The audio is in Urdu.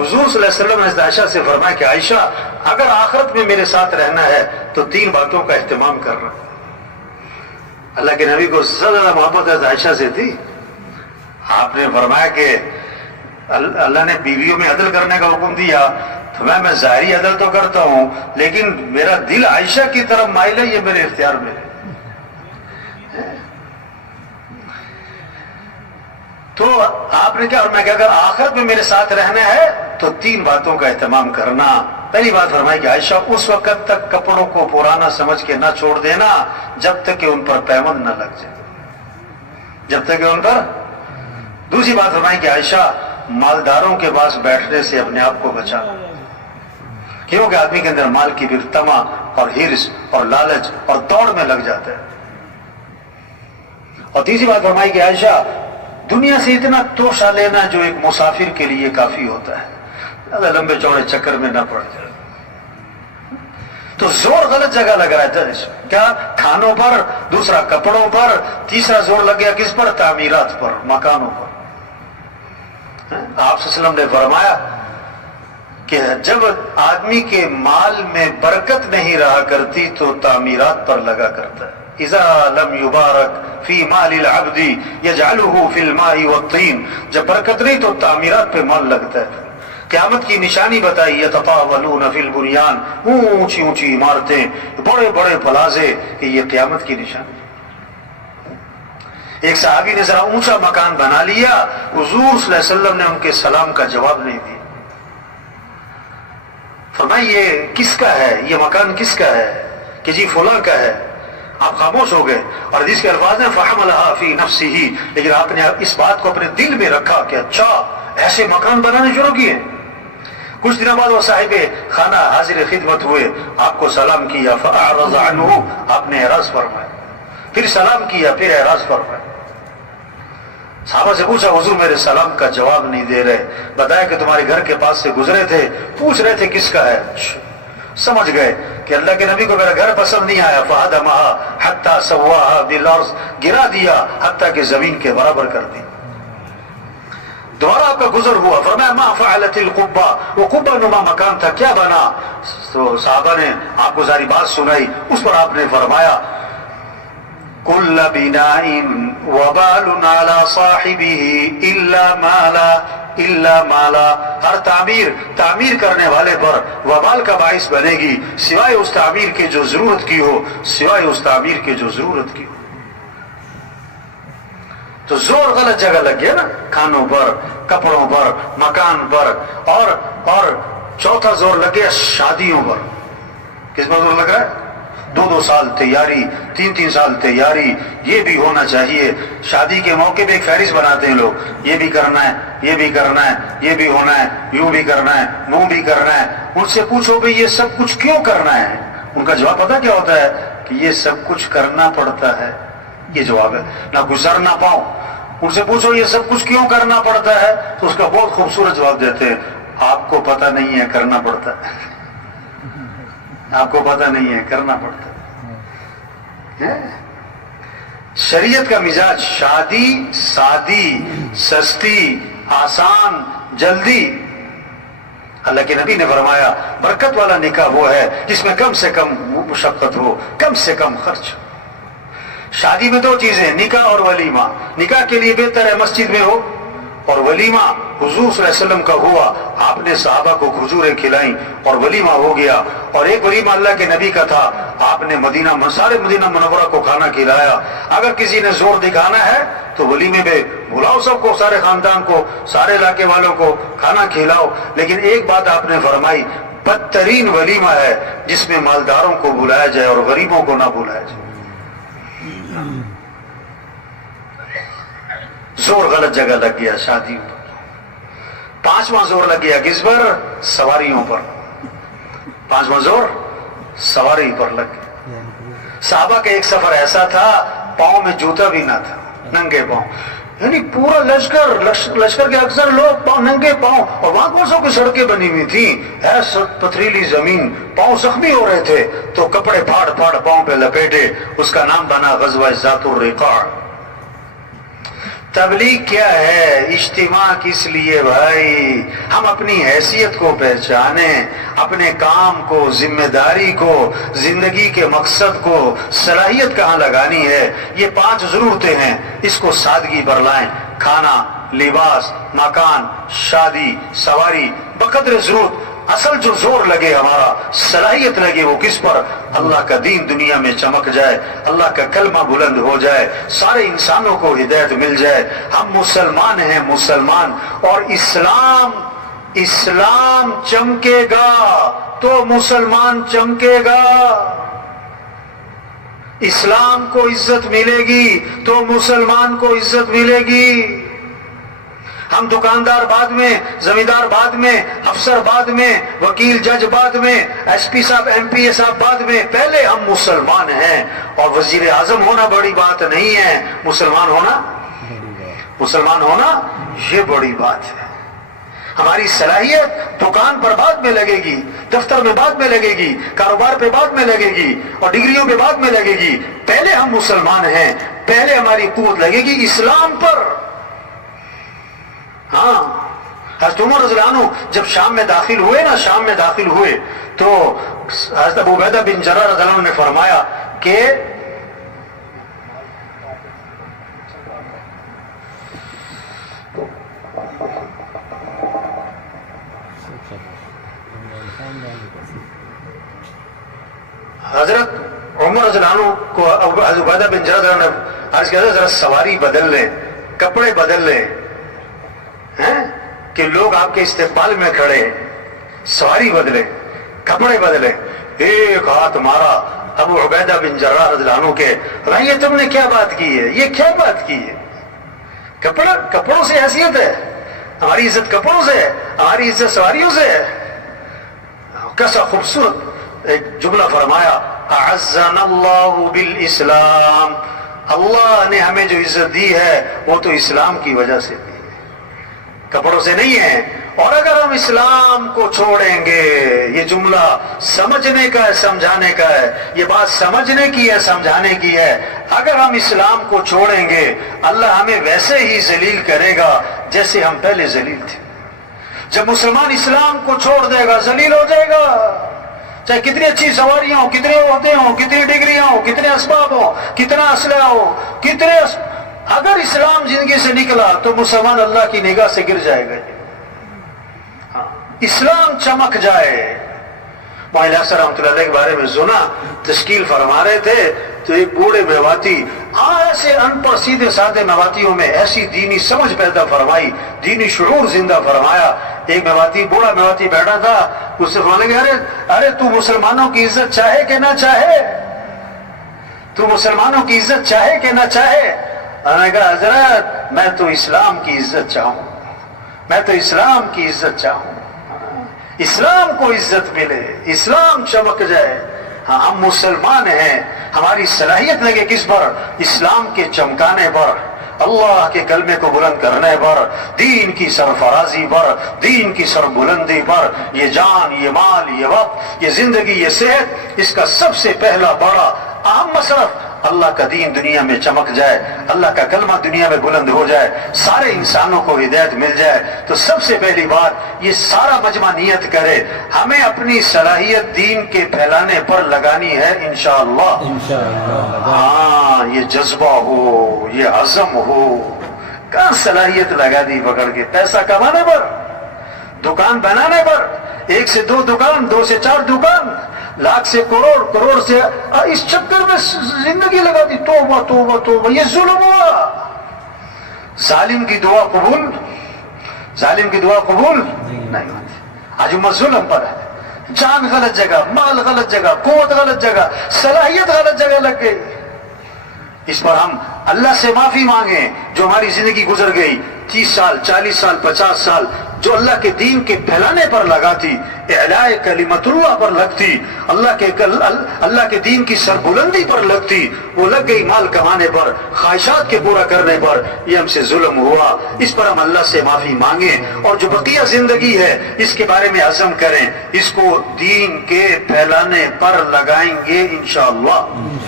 حضور صلی اللہ علیہ وسلم نے عائشہ سے فرمایا کہ عائشہ اگر آخرت میں میرے ساتھ رہنا ہے تو 3 باتوں کا اہتمام کرنا۔ اللہ کے نبی کو سب سے زیادہ محبت حضرت عائشہ سے تھی۔ آپ نے فرمایا کہ اللہ نے بیویوں میں عدل کرنے کا حکم دیا تو میں ظاہری عدل تو کرتا ہوں، لیکن میرا دل عائشہ کی طرف مائل ہے، یہ میرے اختیار میں ہے۔ تو آپ نے کیا فرمایا کہ اگر آخرت میں میرے ساتھ رہنا ہے تو 3 باتوں کا اہتمام کرنا۔ پہلی بات فرمائی کہ عائشہ اس وقت تک کپڑوں کو پرانا سمجھ کے نہ چھوڑ دینا جب تک کہ ان پر پیمند نہ لگ جائے، جب تک کہ ان پر۔ دوسری بات فرمائی کہ عائشہ مالداروں کے پاس بیٹھنے سے اپنے آپ کو بچا، کیونکہ آدمی کے اندر مال کی بھی طمع اور ہرس اور لالچ اور دوڑ میں لگ جاتا ہے۔ اور تیسری بات فرمائی کہ عائشہ دنیا سے اتنا توشہ لینا جو ایک مسافر کے لیے کافی ہوتا ہے، زیادہ لمبے چوڑے چکر میں نہ پڑ جائے۔ تو زور غلط جگہ لگ رہا ہے، کیا؟ کھانوں پر، دوسرا کپڑوں پر، تیسرا زور لگ گیا کس پر؟ تعمیرات پر، مکانوں پر۔ آپ صلی اللہ علیہ وسلم نے فرمایا کہ جب آدمی کے مال میں برکت نہیں رہا کرتی تو تعمیرات پر لگا کرتا ہے۔ اذا لم یبارک فی مال العبد یجعلہ فی الماء والطین، جب برکت نہیں تو تعمیرات پہ مال لگتا ہے۔ قیامت کی نشانی بتائی، یتطاولون فی البنیان، اونچی اونچی عمارتیں، بڑے بڑے پلازے، کہ یہ قیامت کی نشانی۔ ایک صحابی نے ذرا اونچا مکان بنا لیا، حضور صلی اللہ علیہ وسلم نے ان کے سلام کا جواب نہیں دیا۔ فرمایا یہ کس کا ہے، یہ مکان کس کا ہے؟ کہ جی فلاں کا ہے۔ آپ خاموش ہو گئے، اور حدیث کے الفاظ ہیں فحملها فی نفسہ، لیکن آپ نے اس بات کو اپنے دل میں رکھا کہ اچھا ایسے مکان بنانے شروع کیے۔ کچھ دنوں بعد وہ صاحب خانہ حاضر خدمت ہوئے، آپ کو سلام کیا، فاعرض عنہ، آپ نے اعراض فرمایا، پھر سلام کیا، پھر اعراض فرمایا۔ صحابہ سے پوچھا حضور میرے سلام کا جواب نہیں دے رہے، بتایا کہ تمہارے گھر کے پاس سے گزرے تھے، پوچھ رہے تھے کس کا ہے۔ سمجھ گئے کہ اللہ کے نبی کو میرا گھر پسند نہیں آیا، فہدمها حتی سواها بالارض، گرا دیا حتیٰ کہ زمین کے برابر کر دی۔ دوبارہ آپ کا گزر ہوا، فرمایا ما فعلت القبہ، وہ قبہ نما مکان تھا کیا بنا؟ تو صحابہ نے آپ کو ساری بات سنائی، اس پر آپ نے فرمایا کل بناء وبال على صاحبه الا مالا، ہر تعمیر کرنے والے پر وبال کا باعث بنے گی سوائے اس تعمیر کے جو ضرورت کی ہو، سوائے اس تعمیر کے جو ضرورت کی ہو۔ تو زور غلط جگہ لگ گیا نا، کھانوں پر، کپڑوں پر، مکان پر، اور چوتھا زور لگ گیا شادیوں پر۔ کس پر زور لگ رہا ہے؟ 2 سال تیاری، 3 سال تیاری، یہ بھی ہونا چاہیے۔ شادی کے موقع پہ ایک فہرست بناتے ہیں لوگ، یہ بھی کرنا ہے، یہ بھی کرنا ہے، یہ بھی ہونا ہے، یوں بھی کرنا ہے، وہ بھی کرنا ہے۔ ان سے پوچھو بھئی یہ سب کچھ کیوں کرنا ہے؟ ان کا جواب پتہ کیا ہوتا ہے؟ کہ یہ سب کچھ کرنا پڑتا ہے، یہ جواب ہے، نہ گزر نہ پاؤں۔ ان سے پوچھو یہ سب کچھ کیوں کرنا پڑتا ہے تو اس کا بہت خوبصورت جواب دیتے ہیں، آپ کو پتہ نہیں ہے کرنا پڑتا ہے، آپ کو پتہ نہیں ہے کرنا پڑتا ہے۔ شریعت کا مزاج شادی سادی، سستی، آسان، جلدی۔ اللہ کے نبی نے فرمایا برکت والا نکاح وہ ہے جس میں کم سے کم مشقت ہو، کم سے کم خرچ۔ شادی میں 2 چیزیں، نکاح اور ولیمہ۔ نکاح کے لیے بہتر ہے مسجد میں ہو، اور ولیمہ حضور صلی اللہ علیہ وسلم کا ہوا، آپ نے صحابہ کو کھجوریں کھلائیں اور ولیمہ ہو گیا۔ اور ایک ولیمہ اللہ کے نبی کا تھا، آپ نے سارے مدینہ منورہ کو کھانا کھلایا۔ اگر کسی نے زور دکھانا ہے تو ولیمے میں بلاؤ سب کو، سارے خاندان کو، سارے علاقے والوں کو کھانا کھلاؤ۔ لیکن ایک بات آپ نے فرمائی، بدترین ولیمہ ہے جس میں مالداروں کو بلایا جائے اور غریبوں کو نہ بلایا جائے۔ زور غلط جگہ لگ گیا شادیوں پر۔ 5واں زور لگ گیا کس پر؟ سواریوں پر۔ 5واں زور سواری پر لگ گیا۔ صحابہ کا ایک سفر ایسا تھا پاؤں میں جوتا بھی نہ تھا، ننگے پاؤں، یعنی پورا لشکر کے اکثر لوگ پاؤں ننگے پاؤں، اور وہاں کون سو کی سڑکیں بنی ہوئی تھیں، ایسا پتھریلی زمین، پاؤں زخمی ہو رہے تھے تو کپڑے پھاڑ پھاڑ پاؤں پہ لپیٹے، اس کا نام بنا غزوہ ذات الرقاع۔ تبلیغ کیا ہے، اجتماع کس لیے بھائی؟ ہم اپنی حیثیت کو پہچانیں، اپنے کام کو، ذمہ داری کو، زندگی کے مقصد کو، صلاحیت کہاں لگانی ہے۔ یہ 5 ضرورتیں ہیں، اس کو سادگی پر لائیں۔ کھانا، لباس، مکان، شادی، سواری، بقدر ضرورت۔ اصل جو زور لگے، ہمارا صلاحیت لگے، وہ کس پر؟ اللہ کا دین دنیا میں چمک جائے، اللہ کا کلمہ بلند ہو جائے، سارے انسانوں کو ہدایت مل جائے۔ ہم مسلمان ہیں، مسلمان، اور اسلام چمکے گا تو مسلمان چمکے گا۔ اسلام کو عزت ملے گی تو مسلمان کو عزت ملے گی۔ ہم دکاندار بعد میں، زمیندار بعد میں، افسر بعد میں، وکیل جج بعد میں، ایس پی صاحب ایم پی اے صاحب بعد میں، پہلے ہم مسلمان ہیں۔ اور وزیر اعظم ہونا بڑی بات نہیں ہے، مسلمان ہونا یہ بڑی بات ہے۔ ہماری صلاحیت دکان پر بعد میں لگے گی، دفتر میں بعد میں لگے گی، کاروبار پہ بعد میں لگے گی، اور ڈگریوں پہ بعد میں لگے گی۔ پہلے ہم مسلمان ہیں، پہلے ہماری قوت لگے گی اسلام پر۔ ہاں، حضرت عمر رضی اللہ عنہ جب شام میں داخل ہوئے تو حضرت ابو عبیدہ بن جراح رضی اللہ عنہ نے فرمایا کہ حضرت عمر رضی اللہ عنہ کو حضرت عبیدہ بن جراح رضی اللہ عنہ نے عرض کیا، ذرا سواری بدل لیں، کپڑے بدل لیں، کہ لوگ آپ کے استقبال میں کھڑے ہیں، سواری بدلے، کپڑے بدلے۔ ایک ہاتھ مارا ابو عبیدہ بن جراح رضی اللہ عنہ کے، بھائی یہ تم نے کیا بات کی ہے، یہ کیا بات کی ہے؟ کپڑوں سے حیثیت ہے؟ ہماری عزت کپڑوں سے ہے؟ ہماری عزت سواریوں سے ہے؟ کیسا خوبصورت ایک جملہ فرمایا، اعزنا اللہ بالاسلام، اللہ نے ہمیں جو عزت دی ہے وہ تو اسلام کی وجہ سے دی، کپڑوں سے نہیں ہے۔ اور اگر ہم اسلام کو چھوڑیں گے، یہ جملہ سمجھنے کا ہے، سمجھانے کا ہے، یہ بات سمجھنے کی ہے، سمجھانے کی ہے۔ اگر ہم اسلام کو چھوڑیں گے، اللہ ہمیں ویسے ہی ذلیل کرے گا جیسے ہم پہلے ذلیل تھے۔ جب مسلمان اسلام کو چھوڑ دے گا، ذلیل ہو جائے گا، چاہے کتنی اچھی سواریاں ہوں، کتنے عہدے ہوں، کتنی ڈگریاں ہوں، کتنے اسباب ہوں، کتنا اسلحہ ہو، اگر اسلام زندگی سے نکلا تو مسلمان اللہ کی نگاہ سے گر جائے گا۔ اسلام چمک جائے۔ مولانا یاسر رحمۃ اللہ علیہ کے بارے میں سنا، تشکیل فرما رہے تھے تو ایک بوڑھے میواتی، ایسے ان پڑھ سیدھے سادے میواتیوں میں ایسی دینی سمجھ پیدا فرمائی، دینی شعور زندہ فرمایا۔ ایک میواتی، بوڑھا میواتی بیٹھا تھا، اس سے فرمانے لگے، ارے تو مسلمانوں کی عزت چاہے کہ نہ چاہے، تو مسلمانوں کی عزت چاہے کہ نہ چاہے؟ انہوں نے کہا، حضرت میں تو اسلام کی عزت چاہوں، میں تو اسلام کی عزت چاہوں، اسلام کو عزت ملے، اسلام چمک جائے۔ ہاں، ہم مسلمان ہیں، ہماری صلاحیت لگے کس پر؟ اسلام کے چمکانے پر، اللہ کے کلمے کو بلند کرنے پر، دین کی سرفرازی پر، دین کی سربلندی پر۔ یہ جان، یہ مال، یہ وقت، یہ زندگی، یہ صحت، اس کا سب سے پہلا بڑا اہم مصرف اللہ کا دین دنیا میں چمک جائے، اللہ کا کلمہ دنیا میں بلند ہو جائے، سارے انسانوں کو ہدایت مل جائے۔ تو سب سے پہلی بات، یہ سارا مجمع نیت کرے، ہمیں اپنی صلاحیت دین کے پھیلانے پر لگانی ہے انشاءاللہ۔ ہاں، یہ جذبہ ہو، یہ عزم ہو۔ کہاں صلاحیت لگا دی پکڑ کے؟ پیسہ کمانے پر، دکان بنانے پر، 1 سے 2 دکان، 2 سے 4 دکان، لاکھ سے کروڑ، کروڑ سے، اس چکر میں زندگی لگا دی۔ توبہ توبہ توبہ، یہ ظلم ہوا۔ ظالم کی دعا قبول، ظالم کی دعا قبول نہیں ہوتی۔ آج امت ظلم پر ہے، جان غلط جگہ، مال غلط جگہ، قوت غلط جگہ، صلاحیت غلط جگہ لگ گئی۔ اس پر ہم اللہ سے معافی مانگیں۔ جو ہماری زندگی گزر گئی 30 سال، 40 سال، 50 سال، جو اللہ کے دین کے پھیلانے پر لگا تھی، اعلاء کلمت اللہ پر لگتی، اللہ کے دین کی سربلندی پر لگتی، وہ لگ گئی مال کمانے پر، خواہشات کے پورا کرنے پر۔ یہ ہم سے ظلم ہوا، اس پر ہم اللہ سے معافی مانگیں، اور جو بقیہ زندگی ہے اس کے بارے میں عزم کریں، اس کو دین کے پھیلانے پر لگائیں گے انشاءاللہ۔